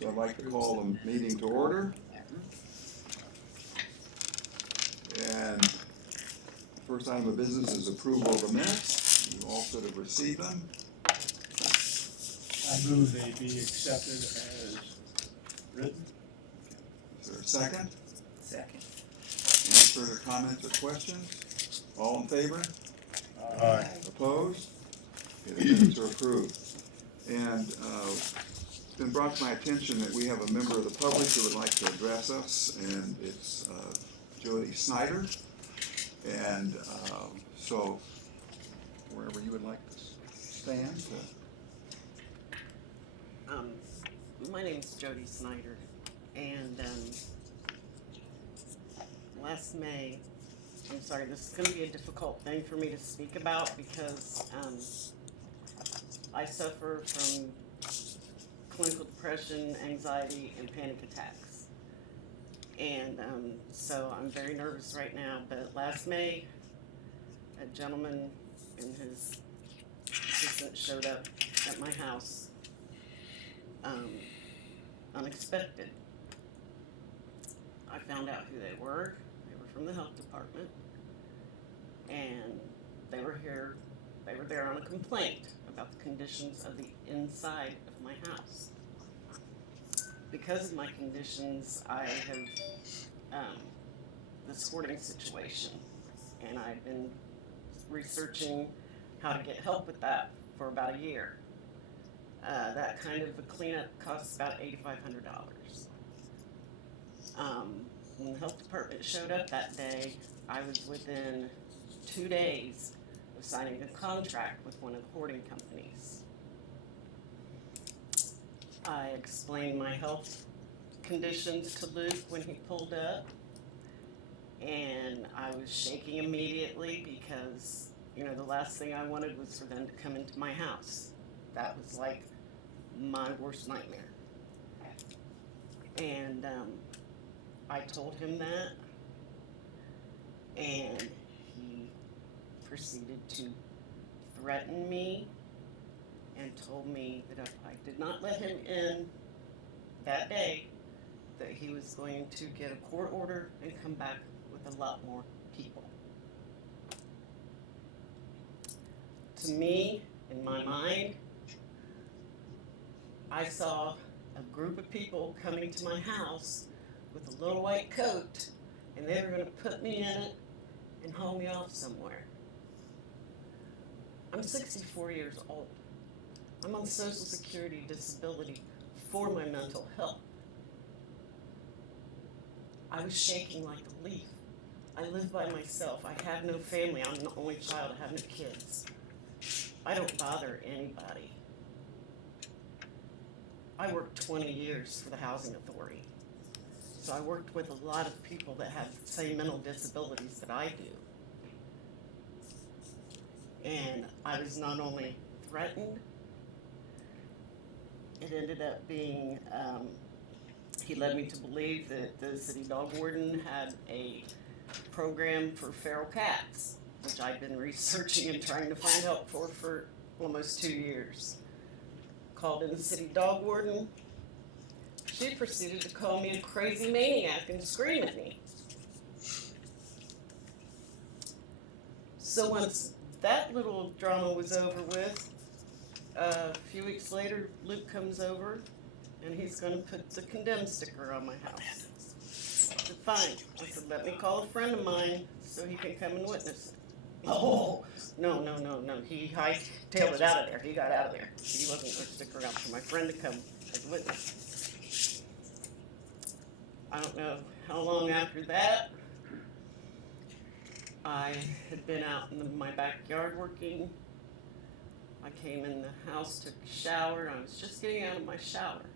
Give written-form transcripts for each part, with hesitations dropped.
So I'd like to call the meeting to order. And first item of business is approval of the minutes. You all should have received them. I move they be accepted as written. Is there a second? Second. Any further comments or questions? All in favor? Aye. Opposed? Okay, the minutes are approved. And it's been brought to my attention that we have a member of the public who would like to address us, and it's Jody Snyder. And so wherever you would like to stand. My name's Jody Snyder, and last May, I'm sorry, this is going to be a difficult thing for me to speak about because I suffer from clinical depression, anxiety, and panic attacks. And so I'm very nervous right now, but last May, a gentleman and his assistant showed up at my house, unexpected. I found out who they were. They were from the health department, and they were there on a complaint about the conditions of the inside of my house. Because of my conditions, I have this hoarding situation, and I've been researching how to get help with that for about a year. That kind of a cleanup costs about $8,500. When the health department showed up that day, I was within 2 days of signing a contract with one of the hoarding companies. I explained my health conditions to Luke when he pulled up, and I was shaking immediately because, the last thing I wanted was for them to come into my house. That was like my worst nightmare. And I told him that, and he proceeded to threaten me and told me that if I did not let him in that day, that he was going to get a court order and come back with a lot more people. To me, in my mind, I saw a group of people coming to my house with a little white coat, and they were going to put me in it and haul me off somewhere. I'm 64 years old. I'm on Social Security disability for my mental health. I was shaking like a leaf. I live by myself. I have no family. I'm the only child. I have no kids. I don't bother anybody. I worked 20 years for the Housing Authority. So I worked with a lot of people that have the same mental disabilities that I do. And I was not only threatened, it ended up being, he led me to believe that the city dog warden had a program for feral cats, which I've been researching and trying to find help for almost 2 years. Called in the city dog warden. She proceeded to call me a crazy maniac and scream at me. So once that little drama was over with, a few weeks later, Luke comes over, and he's going to put the condemned sticker on my house. I said, fine. I said, let me call a friend of mine so he can come and witness it. Oh, no. He hightailed it out of there. He got out of there. He wasn't going to stick around for my friend to come as a witness. I don't know how long after that. I had been out in my backyard working. I came in the house, took a shower, and I was just getting out of my shower.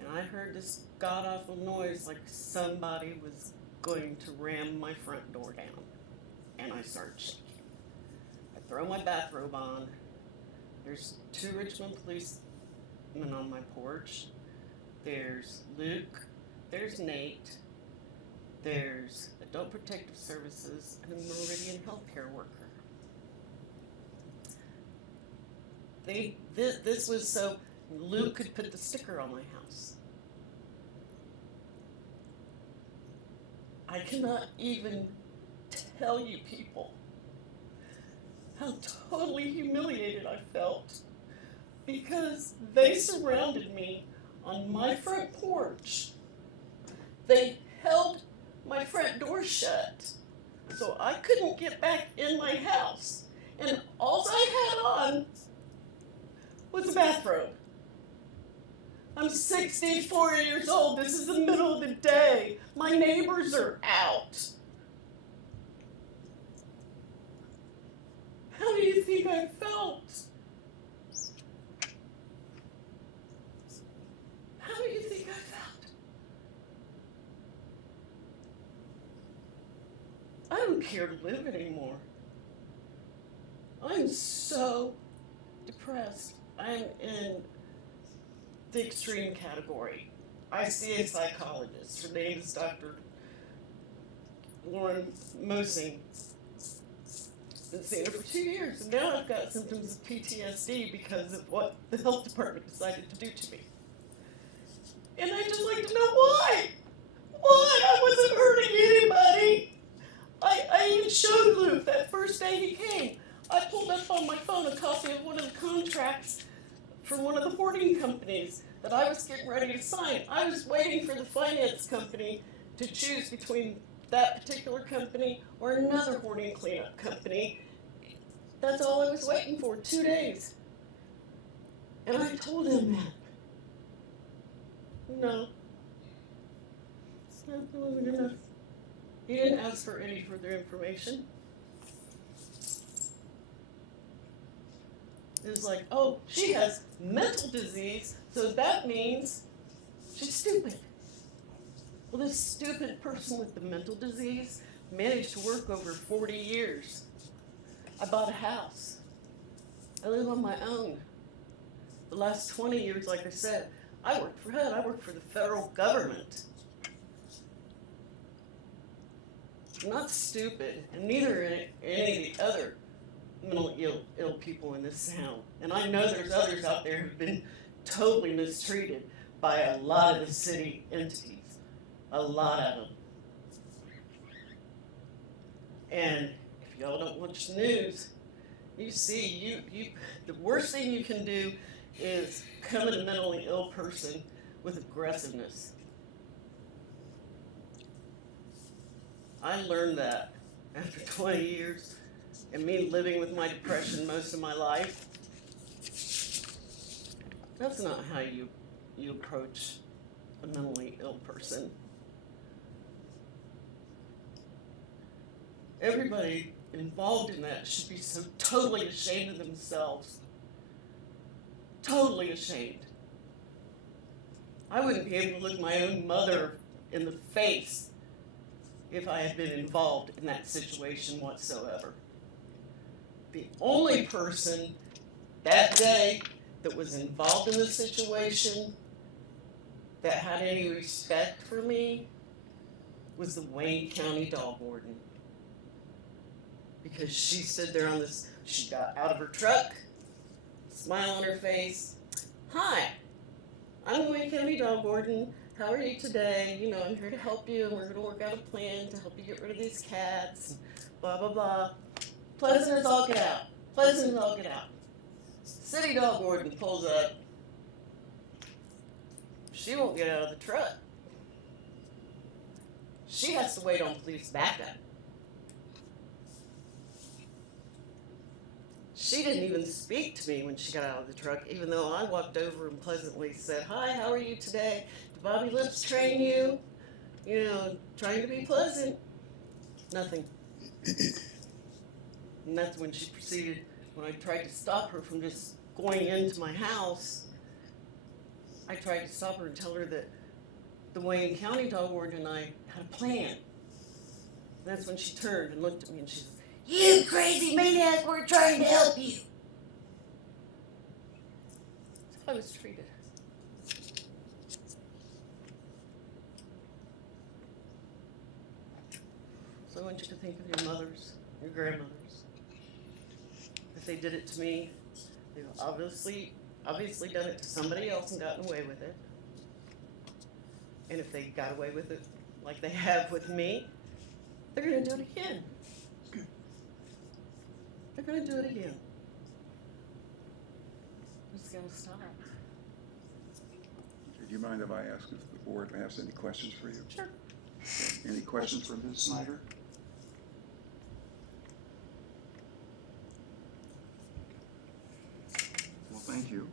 And I heard this god-awful noise like somebody was going to ram my front door down. And I started shaking. I throw my bathrobe on. There's 2 Richmond policemen on my porch. There's Luke. There's Nate. There's Adult Protective Services and a Meridian healthcare worker. This was so Luke could put the sticker on my house. I cannot even tell you people how totally humiliated I felt because they surrounded me on my front porch. They held my front door shut so I couldn't get back in my house. And all I had on was a bathrobe. I'm 64 years old. This is the middle of the day. My neighbors are out. How do you think I felt? How do you think I felt? I don't care to live anymore. I'm so depressed. I'm in the extreme category. I see a psychologist. Her name is Dr. Lauren Mosing. Been seeing her for 2 years, and now I've got symptoms of PTSD because of what the health department decided to do to me. And I'd just like to know why. Why? I wasn't hurting anybody. I even showed Luke that first day he came. I pulled up on my phone a copy of one of the contracts from one of the hoarding companies that I was getting ready to sign. I was waiting for the finance company to choose between that particular company or another hoarding cleanup company. That's all I was waiting for, 2 days. And I told him that. No. That wasn't enough. He didn't ask for any further information. It was like, oh, she has mental disease, so that means she's stupid. Well, this stupid person with the mental disease managed to work over 40 years. I bought a house. I live on my own. The last 20 years, like I said, I worked for HUD. I worked for the federal government. I'm not stupid, and neither are any of the other mentally ill people in this town. And I know there's others out there who've been totally mistreated by a lot of the city entities. A lot of them. And if y'all don't watch the news, you see, the worst thing you can do is come at a mentally ill person with aggressiveness. I learned that after 20 years and me living with my depression most of my life. That's not how you approach a mentally ill person. Everybody involved in that should be so totally ashamed of themselves. Totally ashamed. I wouldn't be able to look my own mother in the face if I had been involved in that situation whatsoever. The only person that day that was involved in the situation that had any respect for me was the Wayne County dog warden. Because she stood there on this, she got out of her truck, smile on her face. Hi, I'm the Wayne County dog warden. How are you today? You know, I'm here to help you, and we're going to work out a plan to help you get rid of these cats, blah, blah, blah. Pleasant as all get out. Pleasant as all get out. City dog warden pulls up. She won't get out of the truck. She has to wait on police backup. She didn't even speak to me when she got out of the truck, even though I walked over and pleasantly said, hi, how are you today? Did Bobby Lips train you? You know, trying to be pleasant. Nothing. And that's when she proceeded, when I tried to stop her from just going into my house, I tried to stop her and tell her that the Wayne County dog warden and I had a plan. And that's when she turned and looked at me and she said, you crazy maniac, we're trying to help you. That's how I was treated. So I want you to think of your mothers, your grandmothers. If they did it to me, they obviously, obviously done it to somebody else and gotten away with it. And if they got away with it like they have with me, they're gonna do it again. They're gonna do it again. It's gonna stop. Do you mind if I ask if the board has any questions for you? Sure. Any questions for Ms. Snyder? Well, thank you.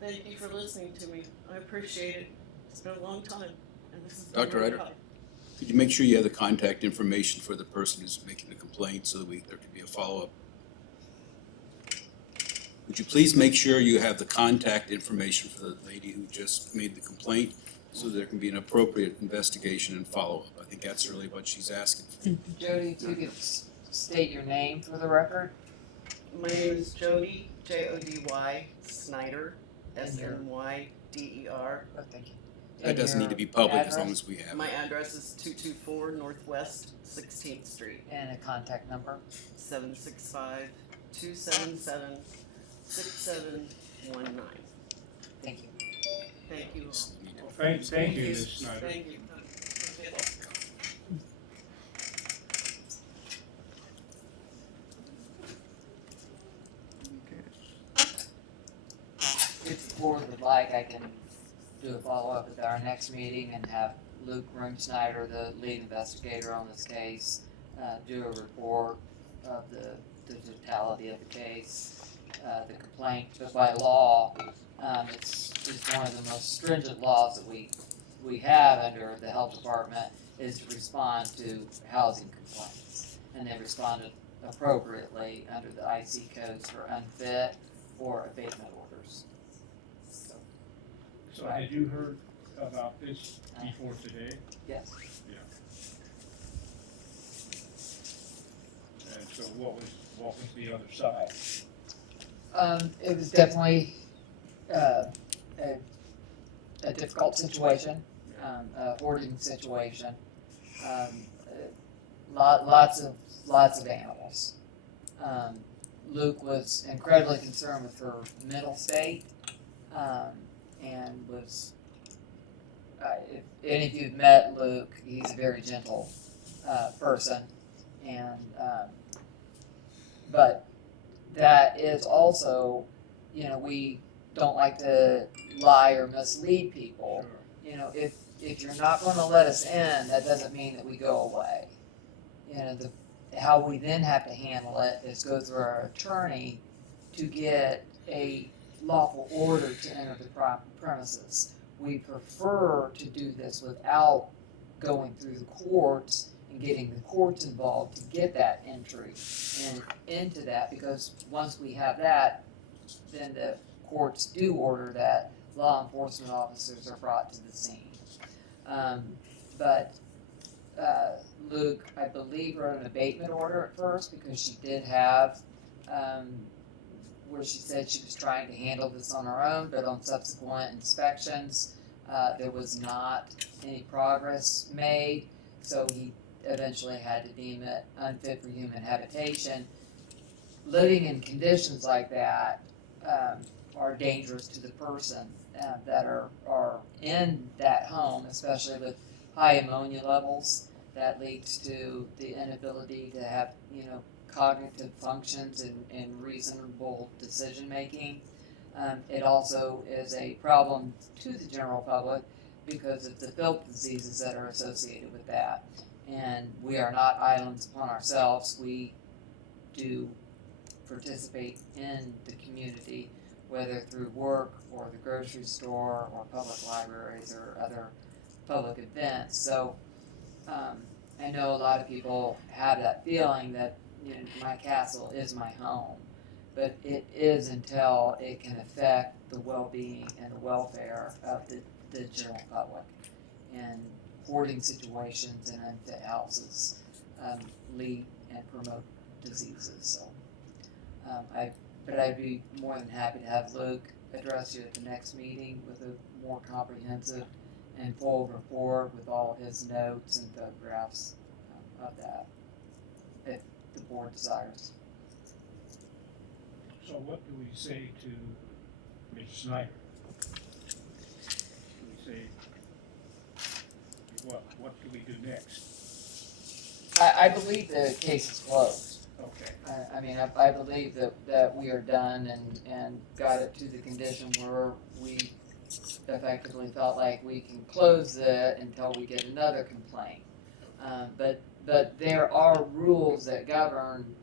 Thank you for listening to me. I appreciate it. It's been a long time. And this is Dr. really Ryder? hard. Could you make sure you have the contact information for the person who's making the complaint so that there can be a follow-up? Would you please make sure you have the contact information for the lady who just made the complaint so there can be an appropriate investigation and follow-up? I think that's really what she's asking for. Jody, if you could state your name for the record. My name is Jody, Jody Snyder, Snyder. Oh, thank you. That doesn't need to be public as long as we have My it. address is 224 Northwest 16th Street, And a contact number. 765-277-6719. Thank you. Thank you all. Well, thank you, Ms. Snyder. Thank you. Okay. If the board would like, I can do a follow-up at our next meeting and have Luke Snyder, the lead investigator on this case, do a report of the totality of the case, the complaint. But by law, it's one of the most stringent laws that we have under the health department is to respond to housing complaints. And they responded appropriately under the IC codes for unfit or abatement orders. So had you heard about this before today? Yes. And so what was the other side? It was definitely a difficult situation, a hoarding situation. Lots of animals. Luke was incredibly concerned with her mental state, and was. If any of you've met Luke, he's a very gentle person, and but that is also, we don't like to lie or mislead people. If you're not going to let us in, that doesn't mean that we go away. How we then have to handle it is go through our attorney to get a lawful order to enter the premises. We prefer to do this without going through the courts and getting the courts involved to get that entry and into that, because once we have that, then the courts do order that law enforcement officers are brought to the scene. But Luke, I believe, wrote an abatement order at first because she did have where she said she was trying to handle this on her own, but on subsequent inspections, there was not any progress made, so he eventually had to deem it unfit for human habitation. Living in conditions like that are dangerous to the person that are in that home, especially with high ammonia levels. That leads to the inability to have, cognitive functions and reasonable decision making. It also is a problem to the general public because of the filth diseases that are associated with that. And we are not islands upon ourselves. We do participate in the community, whether through work or the grocery store or public libraries or other public events. So I know a lot of people have that feeling that my castle is my home, but it is until it can affect the well-being and the welfare of the general public. And hoarding situations in unfit houses lead and promote diseases. So, but I'd be more than happy to have Luke address you at the next meeting with a more comprehensive and full report with all his notes and photographs of that, if the board desires. So what do we say to Ms. Snyder. We say, what do we do next? I believe the case is closed. Okay. I mean, I believe that we are done and got it to the condition where we effectively felt like we can close it until we get another complaint. But there are rules that govern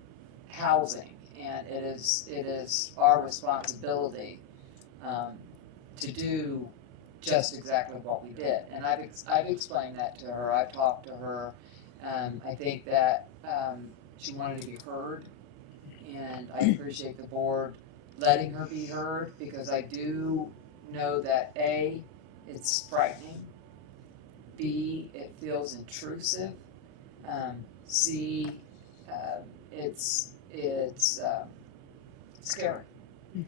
housing, and it is our responsibility to do just exactly what we did. And I've explained that to her. I've talked to her. I think that she wanted to be heard, and I appreciate the board letting her be heard, because I do know that A, it's frightening, B, it feels intrusive, C, it's scary.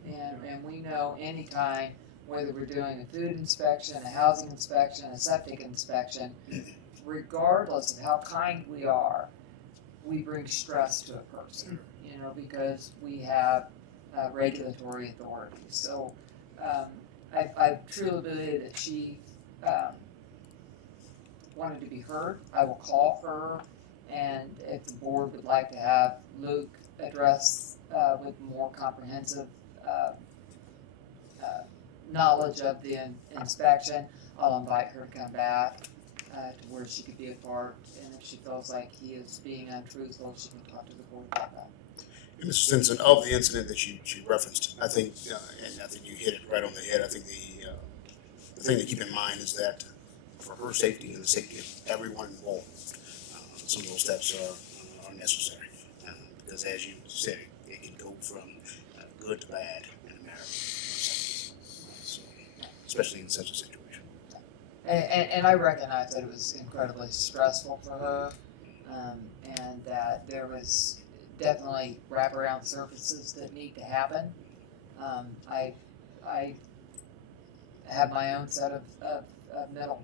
And we know anytime, whether we're doing a food inspection, a housing inspection, a septic inspection, regardless of how kind we are, we bring stress to a person, you know, because we have regulatory authority. So I truly believe that she wanted to be heard. I will call her, and if the board would like to have Luke address with more comprehensive knowledge of the inspection, I'll invite her to come back to where she could be a part, and if she feels like he is being untruthful, she can talk to the board about that. Mr. Simpson, of the incident that you referenced, I think, and I think you hit it right on the head. I think the thing to keep in mind is that for her safety and the safety of everyone involved, some of those steps are necessary. Because as you said, it can go from good to bad in a matter of seconds. So, especially in such a situation. And I recognize that it was incredibly stressful for her, and that there was definitely wraparound services that need to happen. I have my own set of mental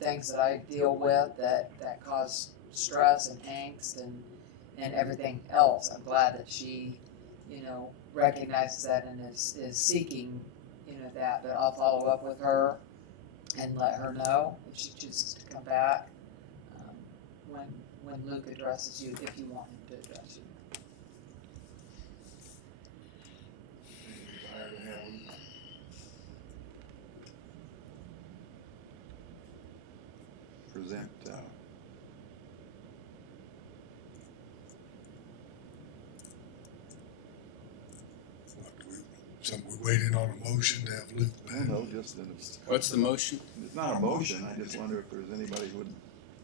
things that I deal with that cause stress and angst and everything else. I'm glad that she, you know, recognizes that and is seeking, you know, that. But I'll follow up with her and let her know if she chooses to come back when Luke addresses you, if you want him to address you. Any desire to have him present, So we're waiting on a motion to have Luke I back. don't know, just, it's What's the motion? not a motion, I just wonder if there's anybody who would,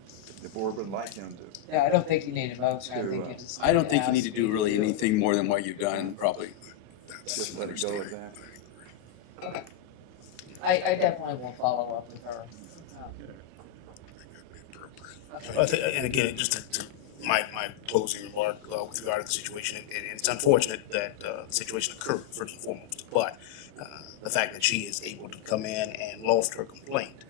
if the board would like him to. Yeah, I don't think you need a motion. I think you just. I don't think you ask need to do me really do it. anything more than what you've done, probably. That's Just let it go with that. Okay. I definitely will follow up with her. Okay. I think, and again, just to my closing remark with regard to the situation, and it's unfortunate that the situation occurred first and foremost, but the fact that she is able to come in and loft her complaint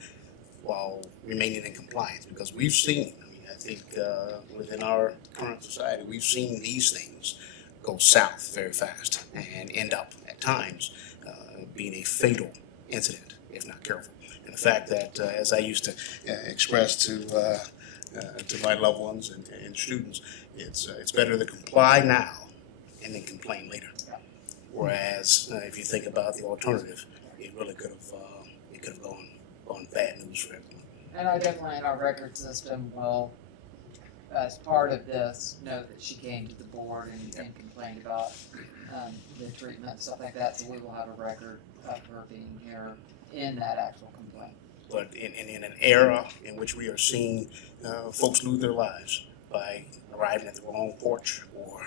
while remaining in compliance, because we've seen, I mean, I think within our current society, we've seen these things go south very fast and end up at times being a fatal incident if not careful. And the fact that, as I used to express to my loved ones and students, it's better to comply now and then complain later. Whereas if you think about the alternative, it really could have gone bad news for everyone. And I definitely in our record system will, as part of this, note that she came to the board and complained about the treatment and stuff like that, so we will have a record of her being here in that actual complaint. But in an era in which we are seeing folks lose their lives by arriving at the wrong porch or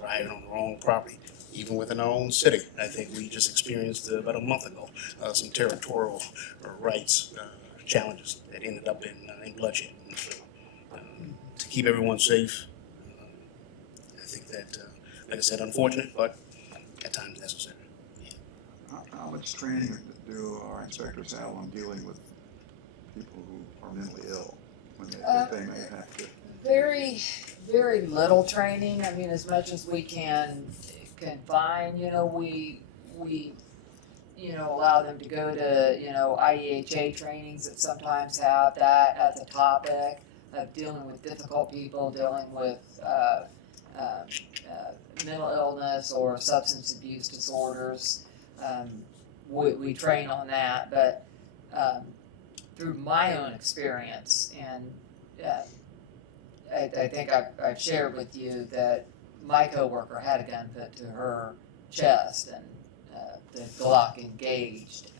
arriving on the wrong property, even within our own city, I think we just experienced about a month ago some territorial rights challenges that ended up in bloodshed. And so, to keep everyone safe, I think that, like I said, unfortunate, but at times necessary. How much training do our inspectors have on dealing with people who are mentally ill when they may have to? Very, very little training. I mean, as much as we can find. You know, we allow them to go to, IDHA trainings that sometimes have that as a topic of dealing with difficult people, dealing with, mental illness or substance abuse disorders. We train on that, but, through my own experience, and, I think I've shared with you that my coworker had a gun put to her chest and the Glock engaged.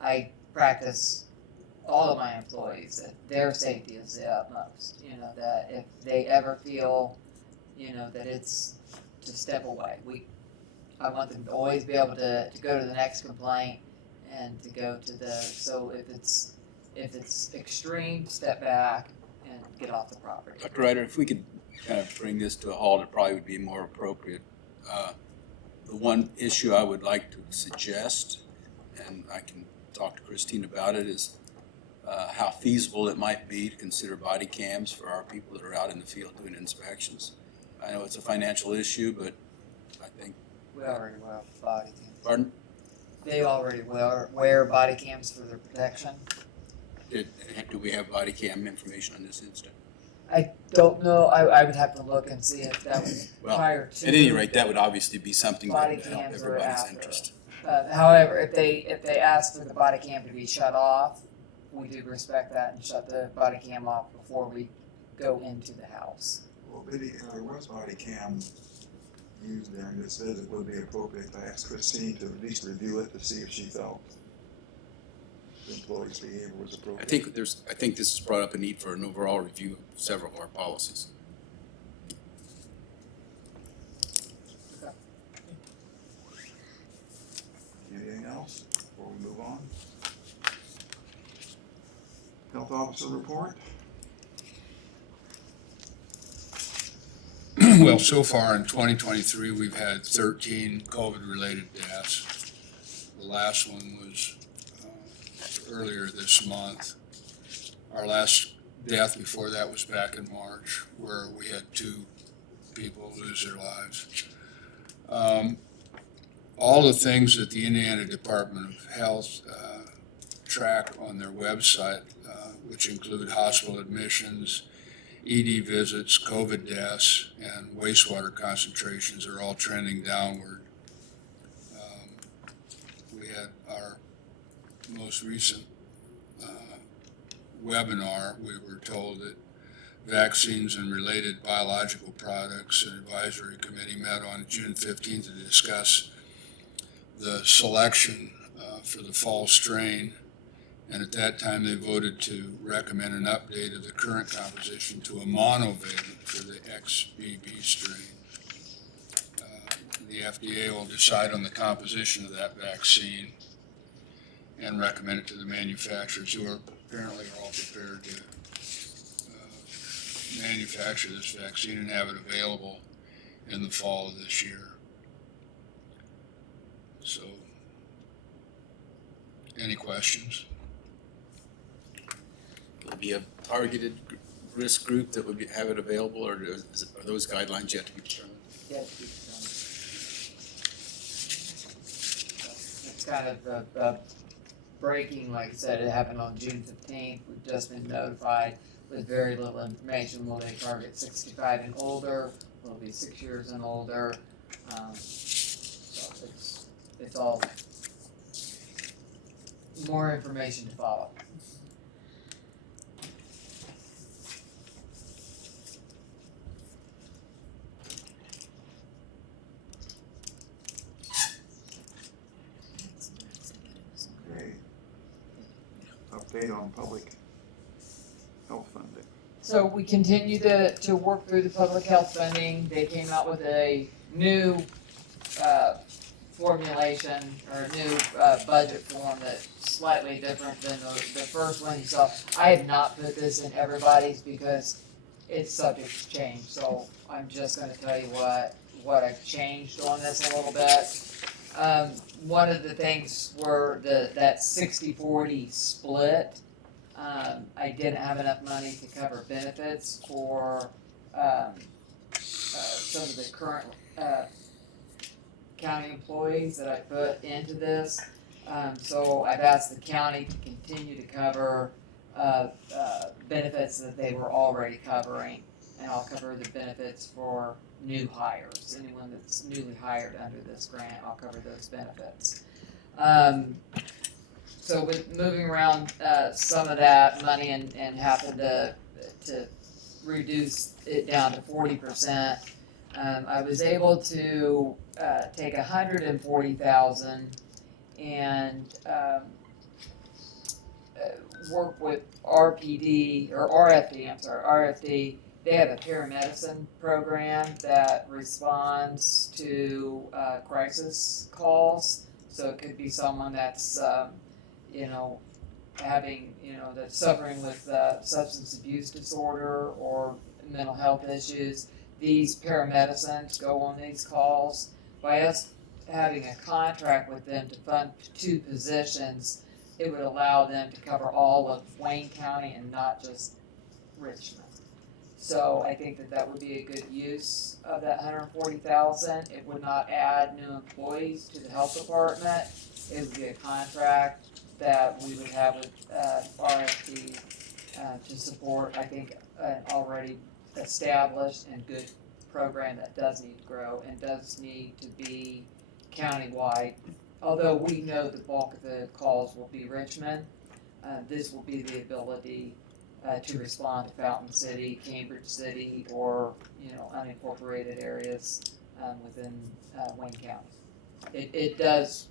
I practice all of my employees that their safety is the utmost. That if they ever feel, that it's to step away. I want them to always be able to go to the next complaint and to go to so if it's extreme, step back and get off the property. Dr. Ryder, if we could kind of bring this to a halt, it probably would be more appropriate. The one issue I would like to suggest, and I can talk to Christine about it, is how feasible it might be to consider body cams for our people that are out in the field doing inspections. I know it's a financial issue, but I think. We already wear body cams. Pardon? They already wear body cams for their protection. Do we have body cam information on this incident? I don't know. I would have to look and see if that was Well, prior to. At any rate, that would obviously be something that Body would help cams are everybody's after. interest. However, if they ask for the body cam to be shut off, we do respect that and shut the body cam off before we go into the house. Well, Biddy, if there was body cam used during this visit, would it be appropriate to ask Christine to at least review it to see if she felt the employee's behavior was appropriate? I think this has brought up a need for an overall review of several of our policies. Anything else before we move on? Health officer report? Well, so far in 2023, we've had 13 COVID-related deaths. The last one was earlier this month. Our last death before that was back in March, where we had 2 people lose their lives. All the things that the Indiana Department of Health track on their website, which include hospital admissions, ED visits, COVID deaths, and wastewater concentrations, are all trending downward. We had our most recent webinar. We were told that vaccines and related biological products, an advisory committee met on June 15th to discuss the selection for the fall strain. And at that time, they voted to recommend an update of the current composition to a monovalent for the XBB strain. The FDA will decide on the composition of that vaccine and recommend it to the manufacturers, who are apparently all prepared to manufacture this vaccine and have it available in the fall of this year. So, any questions? Will it be a targeted risk group that would have it available, or are those guidelines yet to be determined? Yes, it's kind of a breaking, like I said, it happened on June 15th. We've just been notified with very little information. Will they target 65 and older? Will it be 6 years and older? So it's all more information to follow. Okay. Update on public health funding. So we continue to work through the public health funding. They came out with a new formulation or new budget form that's slightly different than the first one you saw. I have not put this in everybody's because it's subject to change. So I'm just going to tell you what I've changed on this a little bit. One of the things were that 60-40 split. I didn't have enough money to cover benefits for some of the current county employees that I put into this. So I've asked the county to continue to cover, benefits that they were already covering. And I'll cover the benefits for new hires, anyone that's newly hired under this grant, I'll cover those benefits. So with moving around, some of that money and having to reduce it down to 40%, I was able to, take 140,000 and, work with RFD. They have a paramedicine program that responds to crisis calls. So it could be someone that's, that's suffering with substance abuse disorder or mental health issues. These paramedicines go on these calls. By us having a contract with them to fund 2 positions, it would allow them to cover all of Wayne County and not just Richmond. So I think that would be a good use of that 140,000. It would not add new employees to the health department. It would be a contract that we would have with RFD to support, I think, an already established and good program that does need to grow and does need to be countywide. Although we know the bulk of the calls will be Richmond, this will be the ability to respond to Fountain City, Cambridge City, or unincorporated areas within Wayne County. It does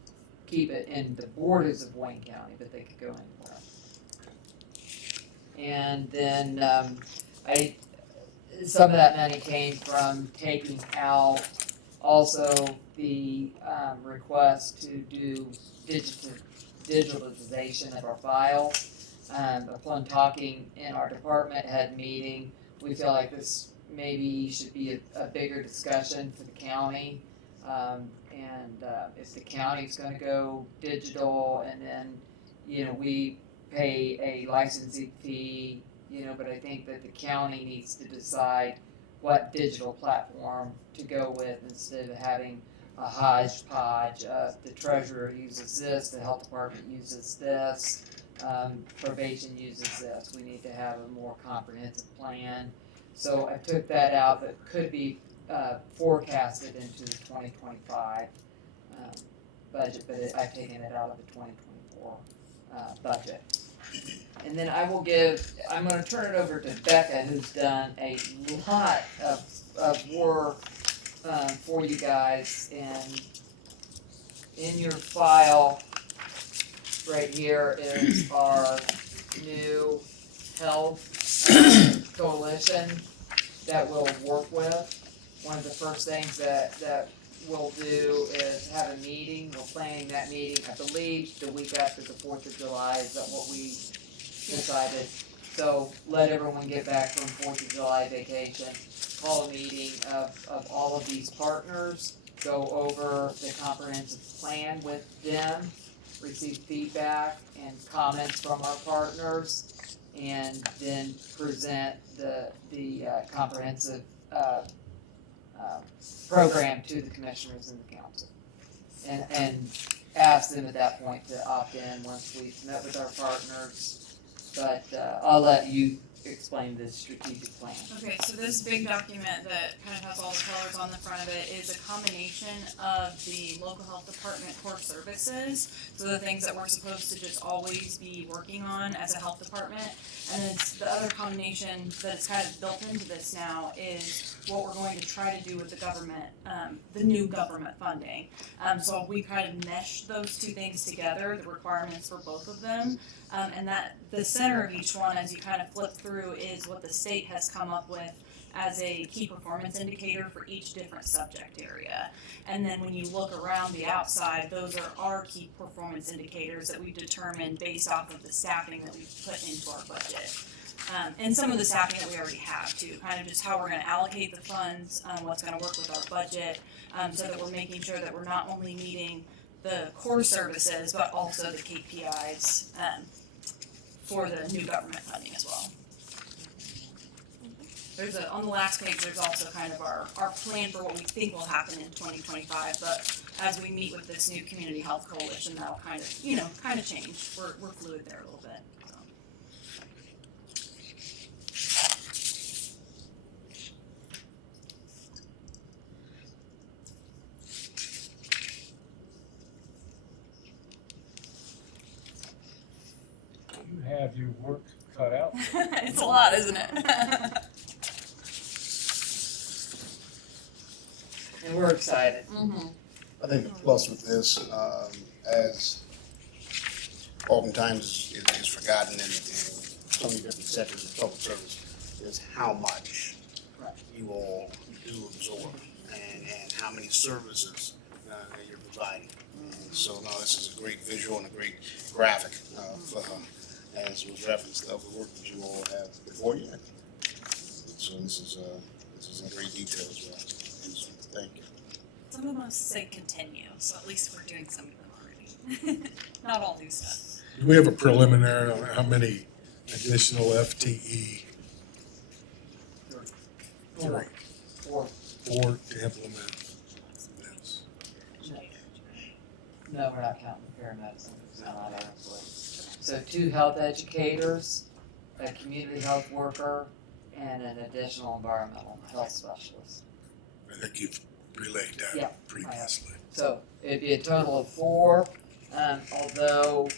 keep it in the borders of Wayne County, but they could go anywhere. And then some of that money came from taking out also the request to do digitalization of our files. Upon talking in our department head meeting, we feel like this maybe should be a bigger discussion for the county. If the county's gonna go digital and then, we pay a licensing fee, but I think that the county needs to decide what digital platform to go with instead of having a hodgepodge. The treasurer uses this, the health department uses this, probation uses this. We need to have a more comprehensive plan. So I took that out, but could be forecasted into the 2025 budget, but I've taken it out of the 2024 budget. And then I'm gonna turn it over to Becca, who's done a lot of work for you guys. And in your file right here is our new health coalition that we'll work with. One of the first things that we'll do is have a meeting. We're planning that meeting, I believe, the week after the 4th of July. Is that what we decided? So let everyone get back from 4th of July vacation. Call a meeting of all of these partners, go over the comprehensive plan with them, receive feedback and comments from our partners, and then present the comprehensive program to the commissioners and the council. And ask them at that point to opt in once we've met with our partners. But I'll let you explain the strategic plan. Okay, so this big document that kind of has all the colors on the front of it is a combination of the local health department core services, so the things that we're supposed to just always be working on as a health department. And then it's the other combination that's kind of built into this now is what we're going to try to do with the government, the new government funding. So we kind of meshed those 2 things together, the requirements for both of them. And that the center of each one, as you kind of flip through, is what the state has come up with as a key performance indicator for each different subject area. And then when you look around the outside, those are our key performance indicators that we determine based off of the staffing that we've put into our budget. And some of the staffing that we already have too, kind of just how we're gonna allocate the funds, what's gonna work with our budget, so that we're making sure that we're not only meeting the core services, but also the KPIs, for the new government funding as well. On the last page, there's also kind of our plan for what we think will happen in 2025, but as we meet with this new community health coalition, that'll kind of, kind of change. We're fluid there a little bit, so. You have your work cut out. It's a lot, isn't it? And we're excited. I think the plus with this, as oftentimes is forgotten in so many different sectors of public service, is how much Right. you all do absorb and how many services that you're providing. And so, no, this is a great visual and a great graphic of, as was referenced, of the work that you all have before you. So this is in great detail as well. And so, thank you. Some of them say continue, so at least we're doing some of them already. Not all new stuff. Do we have a preliminary on how many additional FTE? Three. Four. Four to implement this. No, we're not counting paramedics, it's not our employees. So 2 health educators, a community health worker, and an additional environmental health specialist. I think you've relayed Yeah, that previously. So it'd be a total of 4, although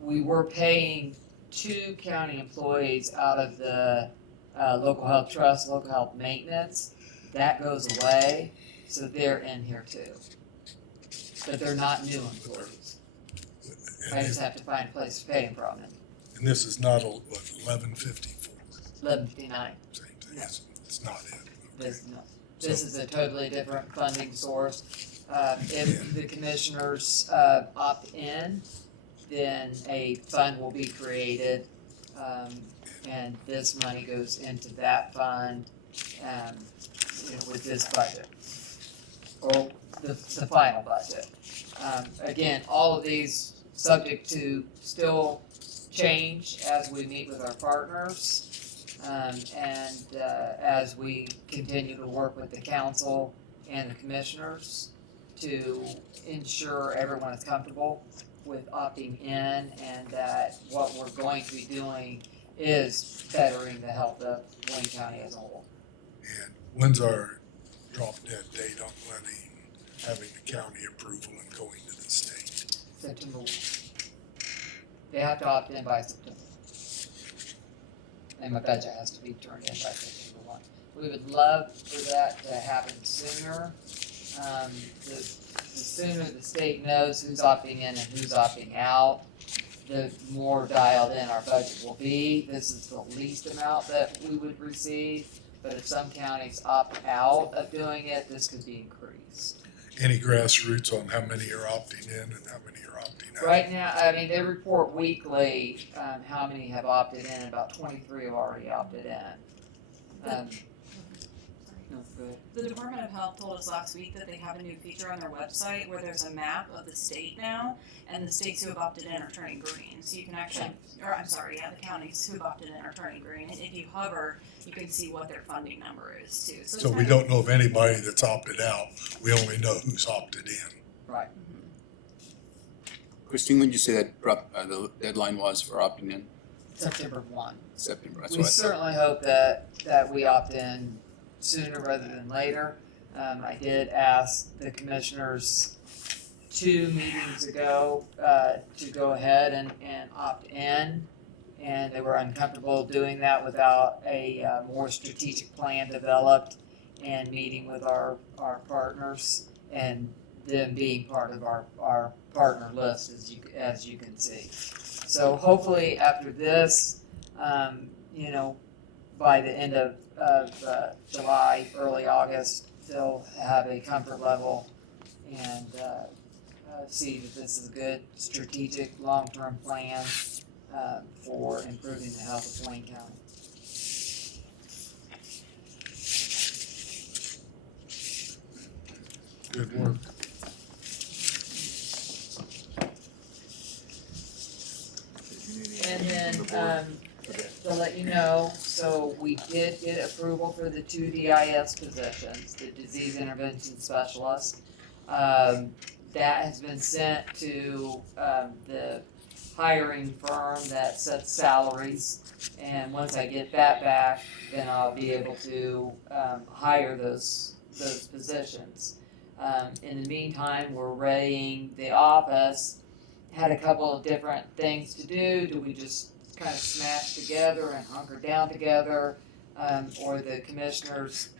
we were paying 2 county employees out of the local health trust, local health maintenance. That goes away, so they're in here too. But they're not new employees. I just have to find a place to pay them from it. And this is not, what, 1154, 1159. same thing, it's not it. Okay. This is a totally different funding source. If the commissioners opt in, then a fund will be created, and this money goes into that fund, with this budget, or the final budget. Again, all of these subject to still change as we meet with our partners, and as we continue to work with the council and the commissioners to ensure everyone is comfortable with opting in, and that what we're going to be doing is bettering the health of Wayne County as a whole. And when's our drop dead date on letting, having the county approval and going to the state? September 1. They have to opt in by September. And my budget has to be turned in by September 1. We would love for that to happen sooner. The sooner the state knows who's opting in and who's opting out, the more dialed in our budget will be. This is the least amount that we would receive, but if some counties opt out of doing it, this could be increased. Any grassroots on how many are opting in and how many are opting out? Right now, I mean, they report weekly, how many have opted in, and about 23 have already opted in. No, go ahead. The Department of Health told us last week that they have a new feature on their website where there's a map of the state now, and the states who have opted in are turning green. So you can actually, the counties who have opted in are turning green. And if you hover, you can see what their funding number is too. So, So we don't know of anybody that's opted out, we only know who's opted in. Right. Christine, when did you say that the deadline was for opting in? September 1. September, that's We what I thought. certainly hope that we opt in sooner rather than later. I did ask the commissioners 2 meetings ago to go ahead and opt in, and they were uncomfortable doing that without a more strategic plan developed and meeting with our partners and them being part of our partner list, as you can see. So hopefully after this, by the end of July, early August, they'll have a comfort level and see that this is a good strategic long-term plan for improving the health of Wayne County. Good work. And then, to let you know, so we did get approval for the 2 DIS positions, the disease intervention specialist. That has been sent to, the hiring firm that sets salaries. And once I get that back, then I'll be able to, hire those positions. In the meantime, we're readying the office. Had a couple of different things to do. Do we just kind of smash together and hunker down together? Or the commissioners,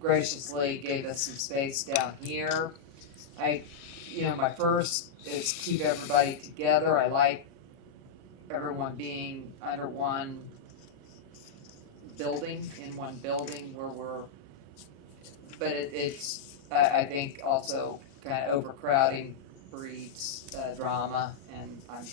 graciously gave us some space down here. My first is keep everybody together. I like everyone being under one building, in one building but it's, I think also kind of overcrowding breeds drama, and I'm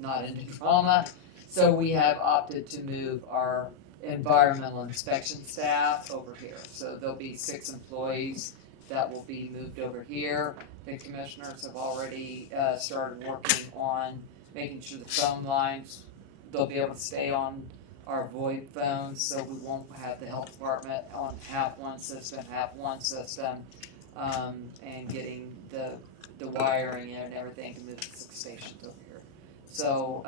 not into drama. So we have opted to move our environmental inspection staff over here. So there'll be 6 employees that will be moved over here. The commissioners have already started working on making sure the phone lines, they'll be able to stay on our VoIP phones, so we won't have the health department on half one system, and getting the wiring and everything to move the 6 stations over here. So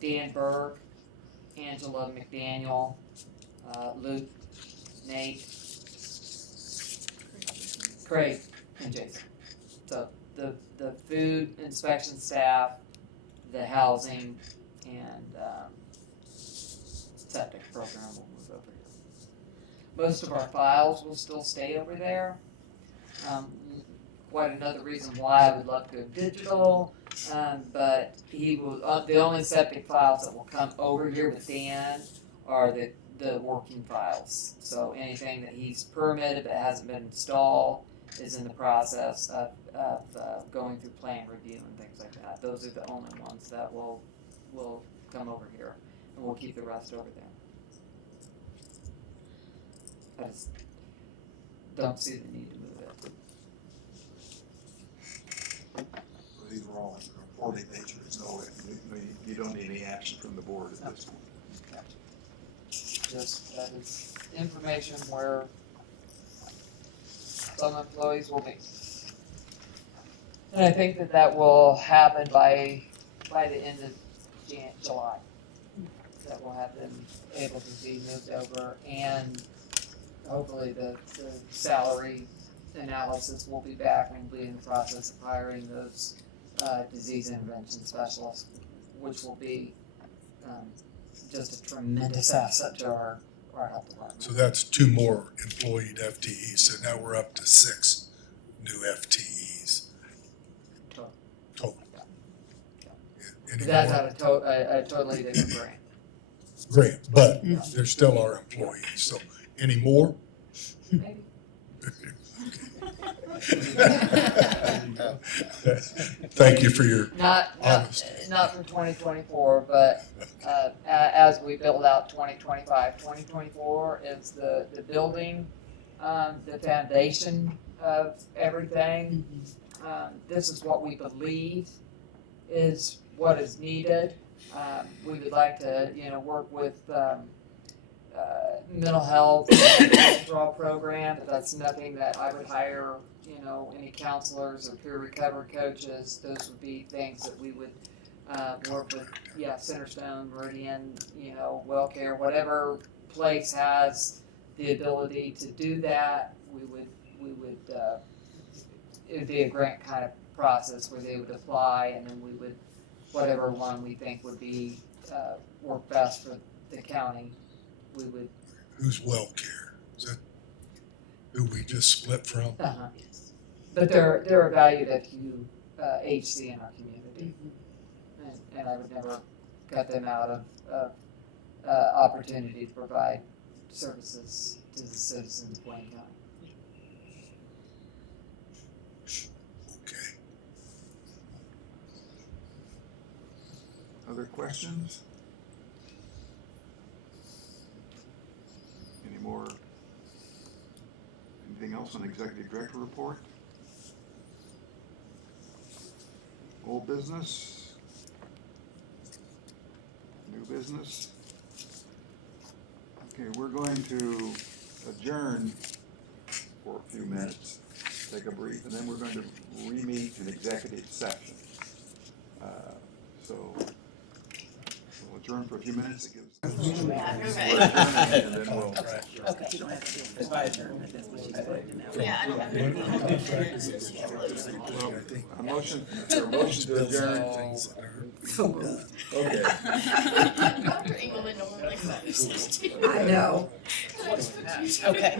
Dan Berg, Angela McDaniel, Luke, Nate, Craig, and Jason. So the food inspection staff, the housing, and septic program will move over here. Most of our files will still stay over there. Quite another reason why I would love to go digital, but he will, the only septic files that will come over here with Dan are the working files. So anything that he's permitted but hasn't been installed is in the process of going through plan review and things like that. Those are the only ones that will come over here, and we'll keep the rest over there. I just don't see the need to move it. These are all reporting nature, so you don't need any action from the board at this point. Just that is information where some employees will be. And I think that will happen by the end of July. That will have them able to be moved over, and hopefully the salary analysis will be back, and we'll be in the process of hiring those disease intervention specialists, which will be just a tremendous asset to our health department. So that's 2 more employed FTEs, so now we're up to 6 new FTEs total. Any That's more? out of a totally different grant. Great, but they're still our employees, so any more? Maybe. Thank you for your Not for 2024, but as we build out 2025, 2024 is the building, the foundation of everything. This is what we believe is what is needed. We would like to, work with mental health withdrawal program, but that's nothing that I would hire, any counselors or peer recovery coaches. Those would be things that we would work with, Centerstone, Meridian, WellCare, whatever place has the ability to do that. We would it would be a grant kind of process where they would apply, and then we would, whatever one we think would be work best for the county, we would. Who's WellCare? Is that who we just split from? But they're a valued HC in our community, and I would never cut them out of opportunity to provide services to the citizens of Wayne County. Okay. Other questions? Any more? Anything else on executive director report? Old business? New business? Okay, we're going to adjourn for a few minutes. take a brief, and then we're going to re-meet in executive session. So we'll adjourn for a few minutes. It gives. We're adjourning, and then we'll. Okay, you don't have to do advisor, that's what she's going to now. Yeah, I don't have A motion, is there a motion to adjourn? Okay. Dr. Engelman normally likes that. I know. Okay,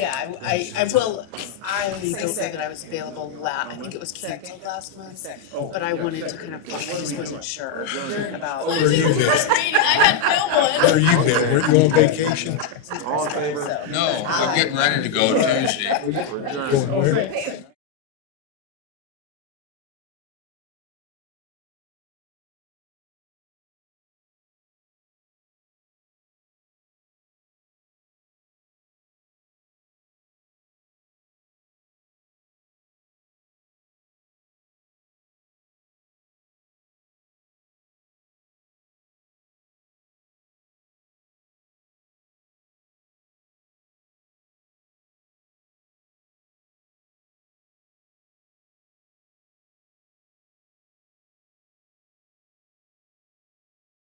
yeah, I will, I don't know that I was available I think it was canceled last month, but I wanted to kind of, I just wasn't sure about. Where you been? I had no one. Where you been? Were you on vacation? All in favor? No, we're getting ready to go Tuesday. We're adjourned. Going where?